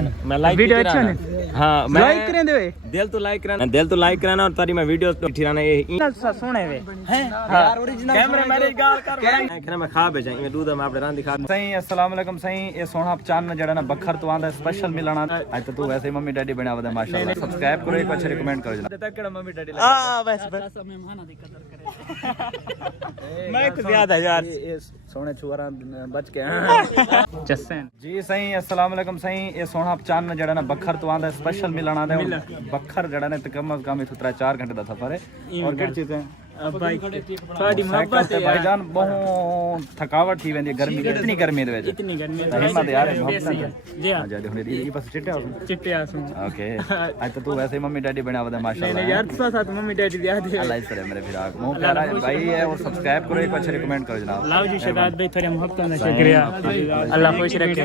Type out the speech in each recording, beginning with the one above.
मैं like video अच्छा है। हाँ मैं लाइक करें दे दिल तो लाइक कराना और तारी मैं वीडियो ठिराना ये सोने वे हैं यार ओरिजिनल कैमरे मेरे गाल कर कहना मैं खा भेजा मैं दूध में आपने रांध दिखा सही अस्सलाम वालेकुम सही ये सोना चांद जड़ा ना बखर तो आंदा स्पेशल मिलना आज तो तू वैसे मम्मी डैडी बना वदा माशाल्लाह सब्सक्राइब करो एक अच्छे रिकमेंड करो जना तक केड़ा मम्मी डैडी हां बस मेहमान दी कदर करे मैं कुछ ज्यादा यार ये सोने छुआरा बच के जसन जी सही अस्सलाम वालेकुम सही ये सोना चांद जड़ा ना बखर तो आंदा स्पेशल मिलना आंदा बखर जड़ा ने कम से कम 3-4 घंटे दा सफर है और केड़ी चीजें भाई थोड़ी मोहब्बत है भाईजान बहुत थकावट थी वेंदी गर्मी इतनी गर्मी दे विच इतनी गर्मी हिम्मत यार मोहब्बत जी हां जी हुन ये पास चिट्टे आसू ओके आज तो तू वैसे मम्मी डैडी बना वदा माशाल्लाह नहीं यार तो साथ मम्मी डैडी दिया दे अल्लाह इस तरह मेरे फिराक मोह प्यारा भाई है और सब्सक्राइब करो एक अच्छा रिकमेंड करो जनाब लाओ जी शहजाद भाई थोड़ी मोहब्बत दा शुक्रिया अल्लाह खुश रखे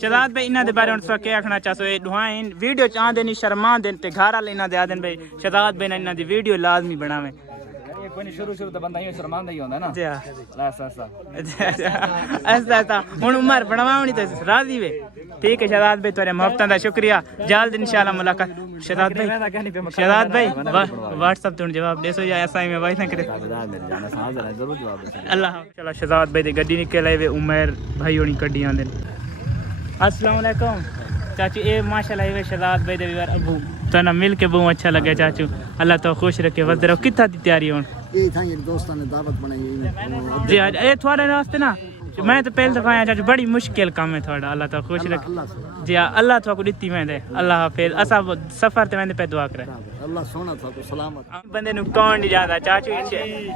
शहजाद भाई इना दे बारे में क्या कहना चाहते हो दुआएं वीडियो चाहते नहीं शर्मा देन ते घर वाले इना दे आदन भाई शहजाद भाई इना दी वीडियो लाजमी बनावे कोई शुरू तो बंदा ही शर्मांदा ही होंदा ना जी ऐसा हुन उमर बनवावनी तो राजी वे ठीक है शहजाद भाई तेरे मोहब्बत दा शुक्रिया जल्द इंशाल्लाह मुलाकात शहजाद भाई व्हाट्सएप तो जवाब देसो या ऐसा ही में वाइस ना करे जरूर जवाब अल्लाह चलो शहजाद भाई दी गड्डी निकल आए वे उमर भाई होनी गड्डी आंदे अस्सलाम वालेकुम चाचू ए माशाल्लाह ये शहजाद भाई दे विवार अबू तो ना मिल के बहुत अच्छा लगे चाचू अल्लाह तो खुश रखे बस रहो कितना दी तैयारी होन ये था ये दोस्तों ने दावत बनाई जी आज ए थोड़े रास्ते ना मैं तो पहले दफा आया चाचू बड़ी मुश्किल काम है थोड़ा अल्लाह तो खुश रखे जी अल्लाह तो को दित्ती मैं दे अल्लाह हाफिज असा सफर ते मैंने पे दुआ करे अल्लाह सोना था तो सलामत बंदे नु कौन नहीं जाता चाचू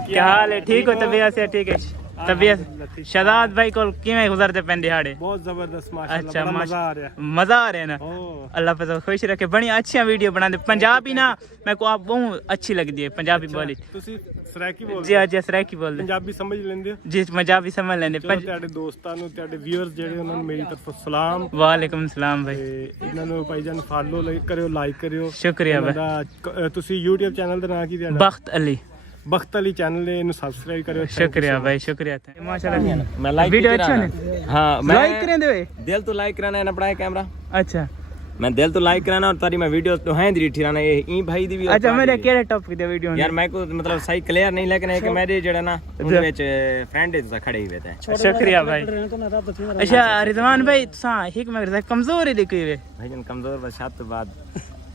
क्या हाल है ठीक हो तबीयत से ठीक है तबीयत शहजाद भाई को किवें गुजरते पें दिहाड़े बहुत जबरदस्त माशाल्लाह अच्छा मजा आ रहा है मजा आ रहा है ना अल्लाह पे तो खुश रखे बड़ी अच्छी वीडियो बनाते पंजाबी ना मेरे को आप बहुत अच्छी लगती है पंजाबी बोली ਤੁਸੀਂ ਸਰਾਇਕੀ ਬੋਲਦੇ जी आज सराइकी बोलते ਪੰਜਾਬੀ ਸਮਝ ਲੈਂਦੇ ਹੋ जी पंजाबी समझ लेंगे ਤੁਹਾਡੇ ਦੋਸਤਾਂ ਨੂੰ ਤੁਹਾਡੇ ਵਿਊਅਰਸ ਜਿਹੜੇ ਉਹਨਾਂ ਨੂੰ ਮੇਰੀ ਤਰਫੋਂ ਸਲਾਮ वालेकुम सलाम भाई ਤੇ ਇਹਨਾਂ ਨੂੰ ਭਾਈਜਾਨ ਫਾਲੋ ਕਰਿਓ ਲਾਈਕ ਕਰਿਓ शुक्रिया भाई ਤੁਸੀਂ YouTube ਚੈਨਲ ਦਾ ਨਾਮ ਕੀ ਤੁਹਾਡਾ बख्त अली बख्त अली चैनल है इन्हें सब्सक्राइब करो शुक्रिया भाई शुक्रिया माशाल्लाह मैं लाइक वीडियो अच्छा है हां मैं लाइक करें दे दिल तो लाइक कराना है ना पड़ा है कैमरा अच्छा मैं दिल तो लाइक कराना और तारी मैं वीडियो तो है दी ठिराना ये ई भाई दी भी अच्छा मेरे केड़े टॉपिक दे वीडियो यार मैं को मतलब सही क्लियर नहीं लेकिन है कि मेरे जड़ा ना उन विच फ्रेंड है खड़े हुए थे शुक्रिया भाई अच्छा रिजवान भाई तुसा एक में कमजोर है देखिए भाईजान कमजोर बस शाद तो बाद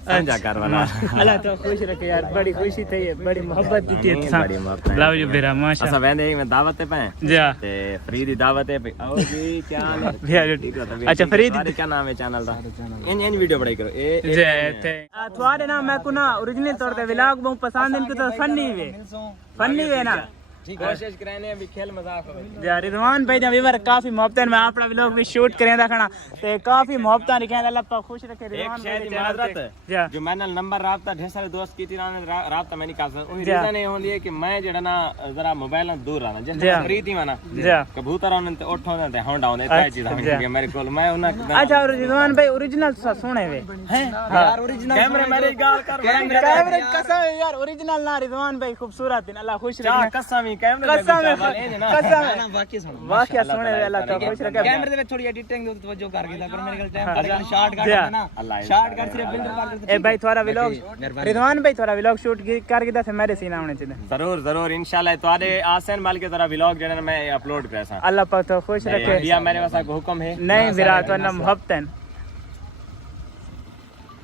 समझा कर वाला अल्लाह तो खुश रखे यार बड़ी खुशी थी बड़ी मोहब्बत दी थी तुसा लव यू बेरा माशाल्लाह असा वेंदे में दावत पे जी ते फरीद दी दावत है आओ जी क्या हाल है भैया अच्छा फरीद क्या नाम है चैनल दा इन वीडियो बनाई करो ए जे थे तुम्हारे ना मैं को ना ओरिजिनल तौर पे व्लॉग बहुत पसंद है इनको तो फनी वे ना कोशिश करने भी खेल मजाक हो यार रिजवान भाई दा विवर काफी मोहब्बत में अपना व्लॉग भी शूट करें रखना ते काफी मोहब्बत लिखे अल्लाह पाक खुश रखे रिजवान भाई दी माजरत जो मैंने नंबर राब्ता ढेर सारे दोस्त की थी राब्ता मैं नहीं कर सकता उन रीजन ये होली है कि मैं जड़ा ना जरा मोबाइल ना दूर रहना जैसे फ्री थी माना कबूतर होने ते उठो ते होंड आउने इतना चीज हम मेरे कोल मैं उना अच्छा रिजवान भाई ओरिजिनल सुने वे हैं यार ओरिजिनल कैमरे मेरे गाल कर कैमरे कसम यार ओरिजिनल ना रिजवान भाई खूबसूरत है अल्लाह खुश रखे कसम वाकया सुने अल्लाह तो खुश रखे कैमरे में थोड़ी एडिटिंग दो तवज्जो कर के पर मेरे टाइम शॉर्ट कट है ना शॉर्ट कट सिर्फ बिल्डर पर ए भाई थोड़ा व्लॉग रिजवान भाई थोड़ा व्लॉग शूट करके दस मेरे सीन आने चाहिए जरूर इंशाल्लाह तुम्हारे आसन माल के तरह व्लॉग जो मैं अपलोड करेसा अल्लाह पाक तो खुश रखे दिया मेरे पास हुक्म है नहीं विराट वरना मोहब्बत है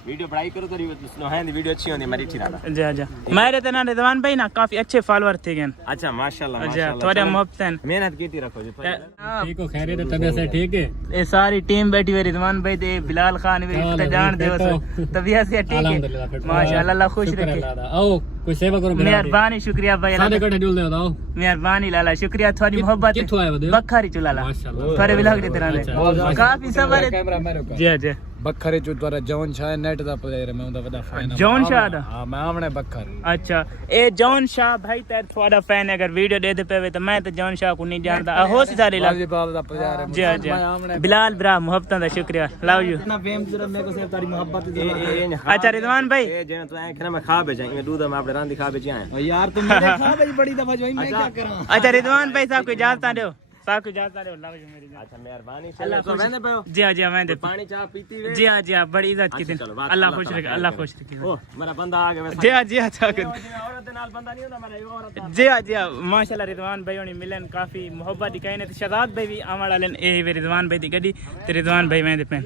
वीडियो पढ़ाई करो तो है वीडियो अच्छी होती मेरी ठिराना जी जी मेरे तो ना रिजवान भाई ना काफी अच्छे फॉलोअर थे गन अच्छा माशाल्लाह माशाल्लाह थोड़े मोहब्बत है मेहनत कीती रखो जी ठीक हो खैरियत है तबीयत से ठीक है ये सारी टीम बैठी हुई रिजवान भाई दे बिलाल खान भी जान दे तबीयत से ठीक है माशाल्लाह अल्लाह खुश रखे आओ कोई सेवा करो मेहरबानी शुक्रिया भाई सादे कटे जुल दे दाओ मेहरबानी लाला शुक्रिया थोड़ी मोहब्बत किथों आए बदे बखारी चुलाला थोड़े व्लॉग दे तरह काफी सबर कैमरा मेरे को जी जी बखरे चो तोरा जॉन शाह नेट दा प्लेयर मैं उदा वदा फैन जॉन शाह दा हां मैं आमने बखर अच्छा ए जॉन शाह भाई तेरे थोड़ा फैन अगर वीडियो दे दे पे तो मैं तो जॉन शाह को नहीं जानता हो सारे लाल बाल दा प्लेयर है जी जी बिलाल ब्रा मोहब्बत दा शुक्रिया लव यू ना फेम जरा मेरे को सिर्फ तारी मोहब्बत अच्छा रिजवान भाई ए जे तो कहना मैं खा भेजा मैं दूध में आपने रान दिखा भेजे आए यार तुम मेरे खा भाई बड़ी दफा जो मैं क्या करा अच्छा रिजवान भाई साहब को इजाजत दो साकू जाता रे अल्लाह जो मेरी अच्छा मेहरबानी अल्लाह तो वेंदे पयो जी हां जी हां वेंदे पानी चाह पीती वे जी हां जी हां बड़ी इज्जत की दिन अल्लाह खुश रखे अल्लाह खुश रखे ओ मेरा बंदा आ गया जी हां जी हां औरत दे नाल बंदा नहीं होंदा मेरा औरत जी हां जी हां माशाल्लाह रिजवान भाई होनी मिलन काफी मोहब्बत दिखाई ने शहजाद भाई भी आवन वाले ए रिजवान भाई दी गड्डी ते रिजवान भाई वेंदे पे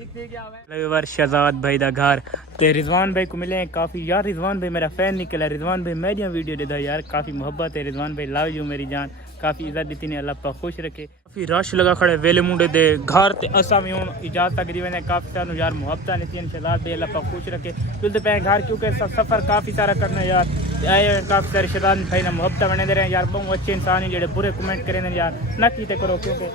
लवर शहजाद भाई दा घर ते रिजवान भाई को मिले काफी यार रिजवान भाई मेरा फैन निकला रिजवान भाई मेरी वीडियो देदा यार काफी मोहब्बत है रिजवान भाई लव यू मेरी जान काफी इज्जत दी ने अल्लाह पाक खुश रखे काफी रश लगा खड़े वेले मुंडे दे घर ते असा भी हुन इजाजत तकरीबन काफी सानू यार मोहब्बत ने शहजाद भाई अल्लाह पाक खुश रखे चलते पे घर क्योंकि सफर काफी सारा करना यार आए काफी सारे शहजाद भाई ना मोहब्बत बने दे रहे यार बहुत अच्छे इंसान है जेडे बुरे कमेंट करे यार ना कीते करो क्योंकि